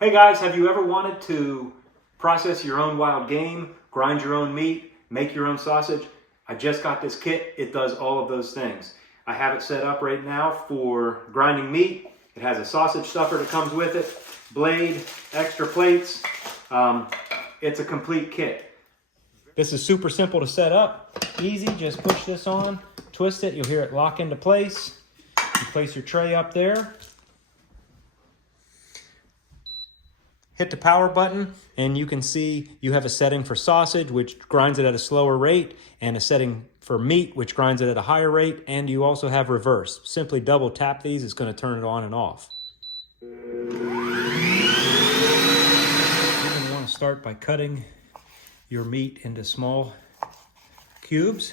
Hey guys, have you ever wanted to process your own wild game, grind your own meat, make your own sausage? I just got this kit. It does all of those things. I have it set up right now for grinding meat. It has a sausage stuffer that comes with it, blade, extra plates. It's a complete kit. This is super simple to set up. Easy, just push this on, twist it, you'll hear it lock into place. You place your tray up there. Hit the power button and you can see you have a setting for sausage, which grinds it at a slower rate, and a setting for meat, which grinds it at a higher rate, and you also have reverse. Simply double tap these, it's going to turn it on and off. You're going to want to start by cutting your meat into small cubes.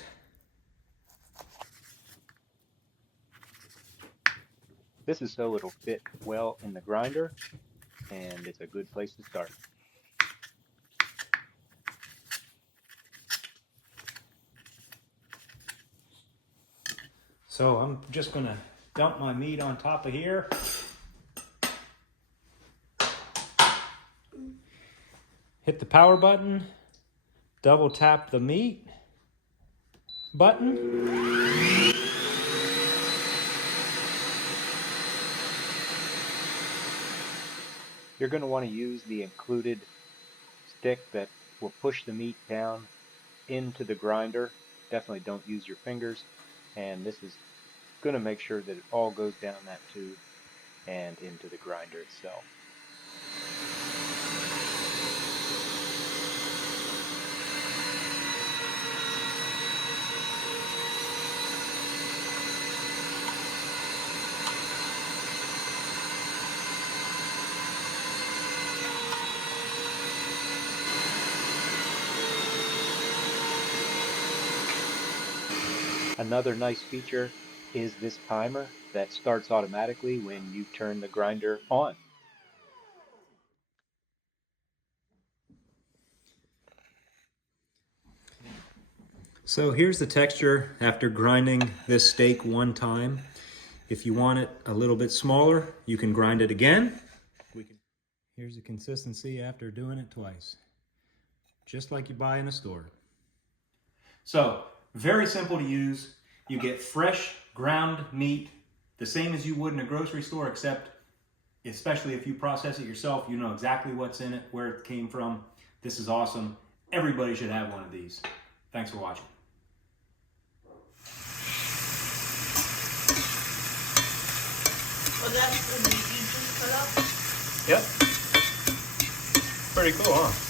This is so it'll fit well in the grinder, and it's a good place to start. So I'm just going to dump my meat on top of here. Hit the power button, double tap the meat button. You're going to want to use the included stick that will push the meat down into the grinder. Definitely don't use your fingers, and this is going to make sure that it all goes down that tube and into the grinder itself. Another nice feature is this timer that starts automatically when you turn the grinder on. So here's the texture after grinding this steak one time. If you want it a little bit smaller, you can grind it again. Here's the consistency after doing it twice. Just like you buy in a store. So, very simple to use. You get fresh ground meat, the same as you would in a grocery store, except especially if you process it yourself, you know exactly what's in it, where it came from. This is awesome. Everybody should have one of these. Thanks for watching. Oh, that's the meat you just cut up? Yep. Pretty cool, huh?